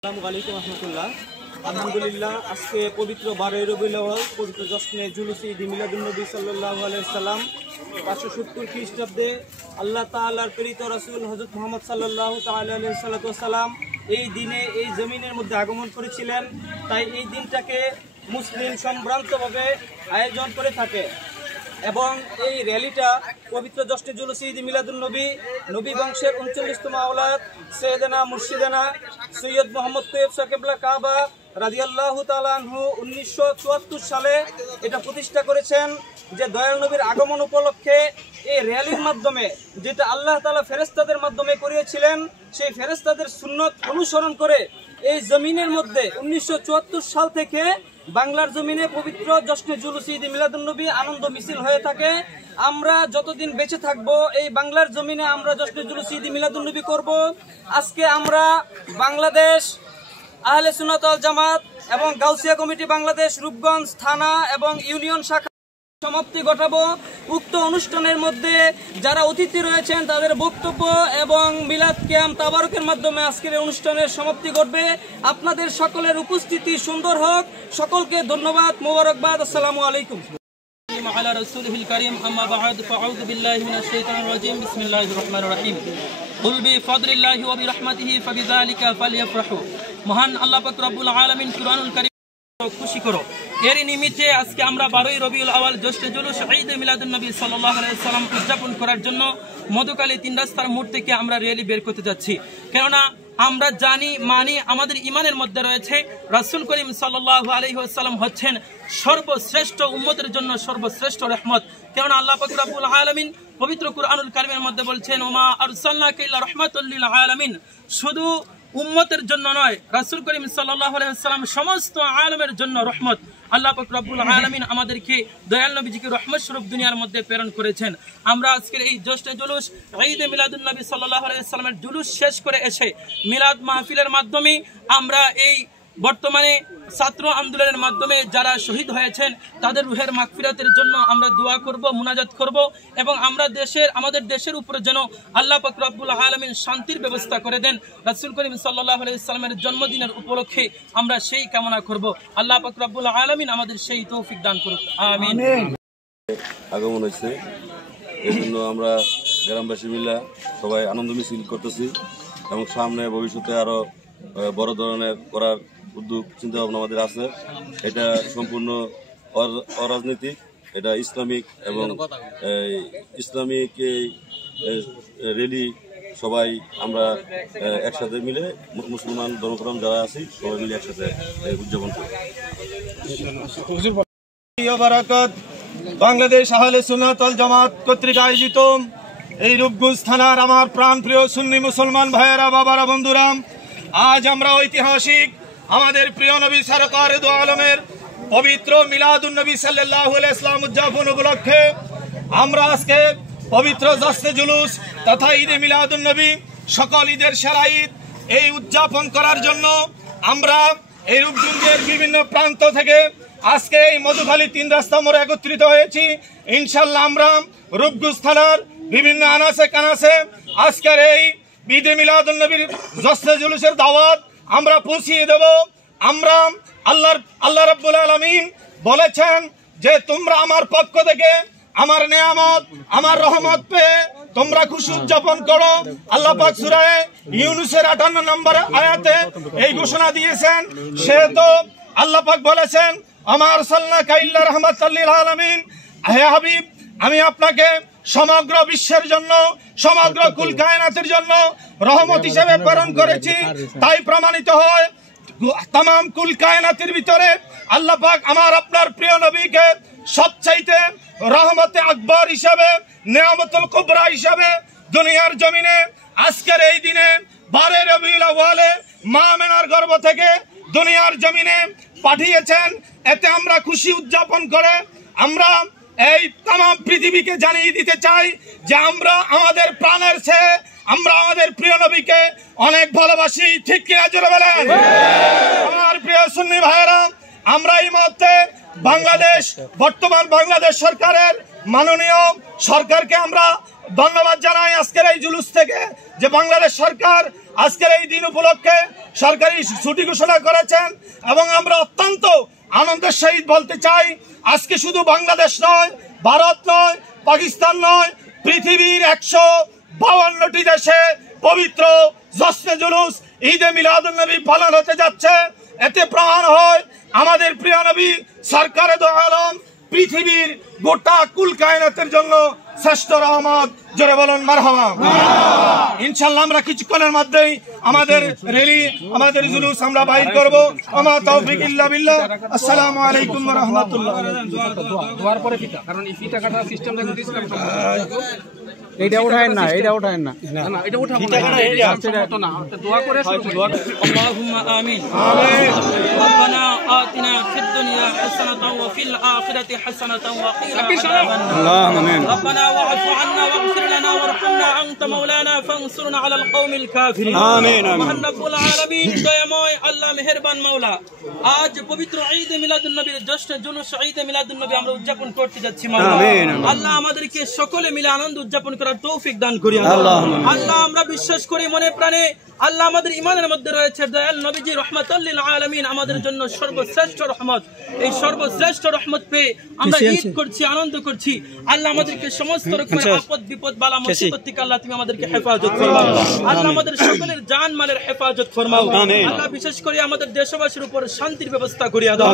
আসসালামুআলাইকুম রহমতুল্লাহ। আলহামদুলিল্লাহ, আজকে পবিত্র 12 রবিউল আউয়াল পবিত্র জশ্নে জুলুস ঈদ মিলাদুন্নবী সাল্লাল্লাহু আলাইহি ওয়াসাল্লাম 570 খ্রিস্টাব্দে আল্লাহ তাআলার প্রেরিত রাসূল হযরত মুহাম্মদ সাল্লাল্লাহু তাআলা আলাইহি ওয়াসাল্লাম এই দিনে এই জমিনের মধ্যে আগমন করেছিলেন। তাই এই দিনটাকে মুসলিম সম্ভ্রান্তভাবে আয়োজন করে থাকে এবং এই র্যালিটা পবিত্র জশ্নে জুলুস ঈদ মিলাদুন্নবী নবী বংশের 39তম আওলাদ সৈয়দনা মুর্শিদানা সৈয়দ মোহাম্মদ তৈয়ব সাকিবুল্লাহ কাবা রাদিয়াল্লাহু তাআলা আনহু 1974 সালে এটা প্রতিষ্ঠা করেছেন। যে দয়াল নবীর আগমন উপলক্ষে এই র্যালির মাধ্যমে যেটা আল্লাহ তাআলা ফেরেশতাদের মাধ্যমে করিয়েছিলেন, সেই ফেরেশতাদের সুন্নত অনুসরণ করে এই জমিনের মধ্যে 1974 সাল থেকে বাংলার জমিনে পবিত্র জশ্নে জুলুস ঈদ মিলাদুন্নবী আনন্দ মিছিল হয়ে থাকে। আমরা যতদিন বেঁচে থাকবো এই বাংলার জমিনে আমরা জশ্নে জুলুস ঈদ মিলাদুন্নবী করব। আজকে আমরা বাংলাদেশ আহলে সুন্নাত ওয়াল জামাত এবং গাউসিয়া কমিটি বাংলাদেশ রূপগঞ্জ থানা এবং ইউনিয়ন শাখা সমাপ্তি ঘটাবো। উক্ত অনুষ্ঠানের মধ্যে যারা অতিথি রয়েছেন তাদের বক্তব্য এবং মিলাদ কিয়াম তাবারকের মাধ্যমে আজকের অনুষ্ঠানের সমাপ্তি ঘটবে। আপনাদের সকলের উপস্থিতি সুন্দর হোক। সকলকে ধন্যবাদ, মোবারকবাদ। আসসালামু আলাইকুম। على رسوله الكريم أما بعد فأعوذ بالله من الشيطان الرجيم بسم الله الرحمن الرحيم قل بفضل الله وبرحمته فبذلك فليفرحوا মহান আল্লাহ পাক রব্বুল আলামিন কুরআনুল কারীম খুশি করো এর নিমিত্তে আজকে আমরা 12 রবিউল আউয়াল জশ্নে জুলুস ঈদ মিলাদুন্নবী সাল্লাল্লাহু আলাইহি ওয়াসাল্লাম উদযাপন করার জন্য মধুকালী তিন রাস্তার মোড় থেকে আমরা র্যালি বের করতে যাচ্ছি। কেননা আমরা জানি মানি আমাদের ইমানের মধ্যে রয়েছে রাসূল করিম সাল্লাল্লাহু আলাইহি ওয়াসাল্লাম হচ্ছেন সর্বশ্রেষ্ঠ উম্মতের জন্য সর্বশ্রেষ্ঠ রহমত। কেননা আল্লাহ পাক রব্বুল আলামিন পবিত্র কুরআনুল কারীমের মধ্যে বলছেন ওমা আরসালনাকা ইল্লা রাহমাতাল লিল আলামিন, শুধু উম্মতের জন্য নয়, রাসূল করিম সাল্লাল্লাহু আলাইহি ওয়াসাল্লাম সমস্ত আলমের জন্য রহমত। আল্লাহ পাক রব্বুল আলামিন আমাদেরকে দয়াল নবীজিকে রহমত স্বরূপ দুনিয়ার মধ্যে প্রেরণ করেছেন। আমরা আজকের এই জশ্নে জুলুস ঈদ মিলাদুন্নবী সাল্লাল্লাহু আলাইহি ওয়াসাল্লামের জুলুস শেষ করে এসে মিলাদ মাহফিলের মাধ্যমে আমরা এই বর্তমানে ছাত্র আন্দোলনের মাধ্যমে যারা শহীদ হয়েছেন তাদের রুহের মাগফিরাতের জন্য আমরা দোয়া করব, মুনাজাত করব এবং আমরা আমাদের দেশের উপরে যেন আল্লাহ পাক রব্বুল আলামিন শান্তির ব্যবস্থা করে দেন। রাসূল করিম সাল্লাল্লাহু আলাইহি ওয়াসাল্লামের জন্মদিনের উপলক্ষে আমরা সেই কামনা করব। আল্লাহ পাক রব্বুল আলামিন আমাদের সেই তৌফিক দান করুন, আমিন। আগমন হয়েছে, এই জন্য আমরা গ্রামবাসী মিলে সবাই আনন্দ মিছিল করতেছি এবং সামনে ভবিষ্যতে আরো বড় ধরনের করার উদ্যোগ চিন্তা ভাবনা আমাদের আছে। এটা সম্পূর্ণ অরাজনৈতিক, এটা ইসলামিক এবং ইসলামিক র্যালি। সবাই আমরা একসাথে মিলে মুসলমান ধর্মপ্রাণ যারা আছি সবাই মিলে একসাথে উদযাপন করি। বাংলাদেশ আহলে সুন্নাত ওয়াল জামাত কর্তৃক আয়োজিত এই রূপগঞ্জ থানার আমার প্রাণ প্রিয় সুন্নি মুসলমান ভাইয়েরা, বাবারা, বন্ধুরা, আজ আমরা ঐতিহাসিক আমাদের প্রিয় নবী সরকার দু আলমের পবিত্র মিলাদুন্নবী সাল্লাল্লাহু আলাইহি ওয়াসাল্লাম উদযাপন উপলক্ষে আমরা আজকে পবিত্র জশ্নে জুলুস তথা ঈদে মিলাদুন্নবী সকল ঈদের সেরা ঈদ এই উদযাপন করার জন্য আমরা এই রূপগঞ্জের বিভিন্ন প্রান্ত থেকে আজকে এই মধুখালী তিন রাস্তা মোড়ে একত্রিত হয়েছি। ইনশাল্লাহ আমরা রূপগঞ্জ থানার বিভিন্ন আনাচে কানাচে আজকের এই ঈদে মিলাদুন্নবীর জশ্নে জুলুসের দাওয়াত আমরা পৌঁছিয়ে দেব। আমরা আল্লাহ রাব্বুল আলামিন বলেছেন যে তোমরা আমার পক্ষ থেকে আমার নেয়ামত আমার রহমত পেয়ে তোমরা খুশি উদযাপন করো। আল্লাহ পাক সূরা ইউনূসের 58 নম্বর আয়াতে এই ঘোষণা দিয়েছেন। সে তো আল্লাহ পাক বলেছেন আমা আরসালনাকা ইল্লা রাহমাতাল লিল আলামিন, হে হাবিব আমি আপনাকে সমগ্র বিশ্বের জন্য সমগ্র কুল কায়নাতের জন্য রহমত হিসেবে প্রেরণ করেছি। তাই প্রমাণিত হয় तमाम কুল কায়নাতের ভিতরে আল্লাহ পাক আমার আপনার প্রিয় নবীকে সবচাইতে রহমতে আকবর হিসেবে নিয়ামতুল কুবরা হিসেবে দুনিয়ার জমিনে আজকের এই দিনে 12 রবিউল আউয়ালে মা আমেনার গর্ভ থেকে দুনিয়ার জমিনে পাঠিয়েছেন। এতে আমরা খুশি উদযাপন করে আমরা এই तमाम পৃথিবীকে জানিয়ে দিতে চাই যে আমরা আমাদের প্রাণের চেয়ে আমরা আমাদের প্রিয় নবীকে অনেক ভালোবাসি। ঠিক কিনা জোরে বলেন? আমার প্রিয় সুন্নি ভাইয়েরা, আমরা এই মুহূর্তে বর্তমান বাংলাদেশ সরকারের মাননীয় সরকারকে আমরা ধন্যবাদ জানাই আজকের এই জুলুস থেকে, যে বাংলাদেশ সরকার আজকের এই দিন উপলক্ষে সরকারি ছুটি ঘোষণা করেছেন। এবং আমরা অত্যন্ত আনন্দের সহিত বলতে চাই, আজকে শুধু বাংলাদেশ নয়, ভারত নয়, পাকিস্তান নয়, পৃথিবীর 152টি দেশে পবিত্র জশ্নে জুলুস ঈদে মিলাদুন্নবী পালন হতে যাচ্ছে। এতে প্রমাণ হয় আমাদের প্রিয় নবী সরকারে দো আলম পৃথিবীর গোটা কুল কায়নাতের জন্য শ্রেষ্ঠ রহমত। জোরে বলুন মারহাবা। ইনশাআল্লাহ আমরা কিছুক্ষণের মধ্যেই আমাদের র্যালি, আমাদের জুলুস আমরা বাইর করব। ওমা তৌফিক ইল্লা বিল্লাহ। আসসালামু আলাইকুম ওয়া রাহমাতুল্লাহ। দোয়ার পরে ফিতা, কারণ এই ফিতা কাটা সিস্টেম দেখো ইসলাম এটা উঠায় না, এটা উঠায় না, না এটা উঠাবো না, এটা না, দোয়া করে আল্লাহুম্মা আমিন। আমিন। রব্বানা আতিনা ফিদ দুনিয়া হাসানাতাও ওয়া ফিল আখিরাতি হাসানাতাও ওয়া কিনা আযাবান্নার। আল্লাহুম্মা আমিন। রব্বানা ওয়া'ফু আন্না ওয়াগফির লানা ওয়ারহামনা আনতা মাওলানা ফানসুরনা আলাল কওমিল কাফিরিন। আমিন আমিন। মহান রব্বুল আলামিন দয়াময় আল্লাহ মেহেরবান মাওলা, আজ পবিত্র ঈদ মিলাদুন নবীর জশ্ন জুলুস ঈদ মিলাদুন নবী আমরা উদযাপন করতে যাচ্ছি মাওলা। আমিন। আল্লাহ আমাদেরকে সকলে মিলে আনন্দ উদযাপন করার তৌফিক দান করিয়া দাও। আল্লাহ আমরা বিশ্বাস করি মনে প্রাণে, আল্লাহ আমাদের ইমানের মধ্যে রয়েছে দয়াল নবীজি রহমাতুল লিল আলামিন আমাদের জন্য সর্বশ্রেষ্ঠ রহমত। এই সর্বশ্রেষ্ঠ রহমত পেয়ে আমরা ঈদ করছি, আনন্দ করছি। আল্লাহ আমাদেরকে সমস্ত রকমের আপদ বিপদ বালা মুসিবত থেকে আল্লাহ তুমি আমাদেরকে হেফাজত ফরমাও। আল্লাহ আমাদের সকলের জান মালের হেফাজত ফরমাও। আল্লাহ বিশেষ করে আমাদের দেশবাসীর উপর শান্তির ব্যবস্থা করিয়া দাও।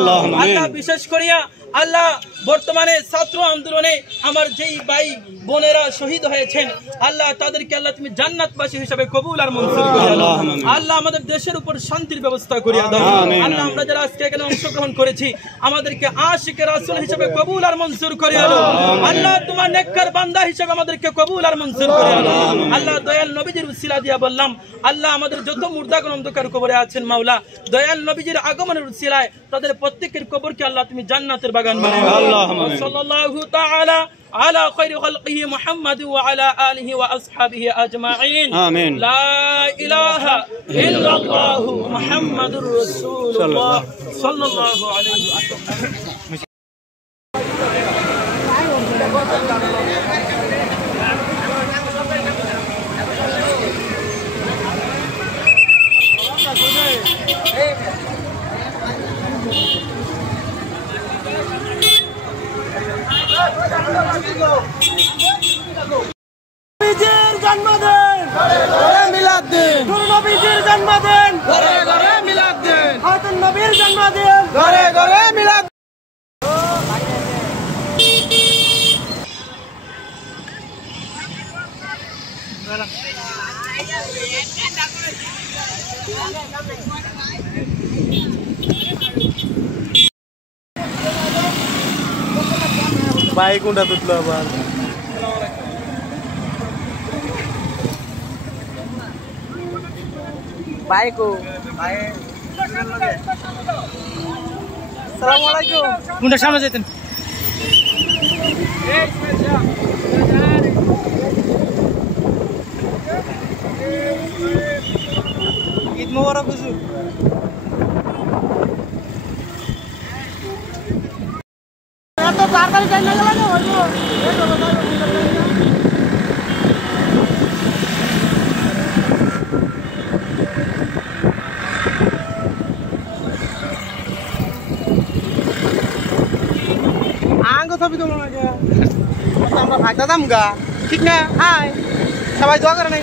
আল্লাহ বিশেষ করিয়া আল্লাহ বর্তমানে ছাত্র আন্দোলনে আমার যেই ভাই বোনেরা শহীদ হয়েছেন, আল্লাহ তাদেরকে আল্লাহ তুমি জান্নাতবাসী হিসেবে কবুল আর মঞ্জুর করিয়া দাও। আল্লাহ আমাদের দেশের উপর শান্তির ব্যবস্থা করিয়া দাও। আল্লাহ আমরা যারা আজকে এখানে অংশগ্রহণ করেছি আমাদেরকে আশিকে রাসূল হিসেবে কবুল আর মঞ্জুর করিয়া দাও। আল্লাহ তোমার নেককার বান্দা হিসেবে আমাদেরকে কবুল আর মঞ্জুর করিয়া দাও। আল্লাহ দয়াল নবীজির উসিলা দিয়া বললাম, আল্লাহ আমাদের যত মুর্দাগণ অন্ধকার কবরে আছেন মাওলা, দয়াল নবীজির আগমনের উসিলায় তাদের প্রত্যেকের কবরকে আল্লাহ তুমি জান্নাতের বাগান বানাও। আল্লাহুম্মা সাল্লাল্লাহু তাআলা على خير خلقه محمد وعلى آله وأصحابه أجمعين. آمين. لا إله إلا الله محمد رسول الله صلى الله عليه وسلم. নবীজির জন্মদিন, ঘরে ঘরে মিলাদ দিন। নবীজির জন্মদিন, ঘরে ঘরে মিলাদ দিন। খাতুন নবীর জন্মদিন, ঘরে ঘরে মিলাদ। বাইক কোনটা তুললো আবার? বাইকও আসসালামু আলাইকুম। কোনটা সামনে যেতেন? ঈদ মোবারক হুজুর। এত তাড়াতাড়ি যাই না গেল না ছবি তোলো না, আমরা ভাগ দাদাম গা ঠিক না? হাই সবাই দোয়া করে নাই।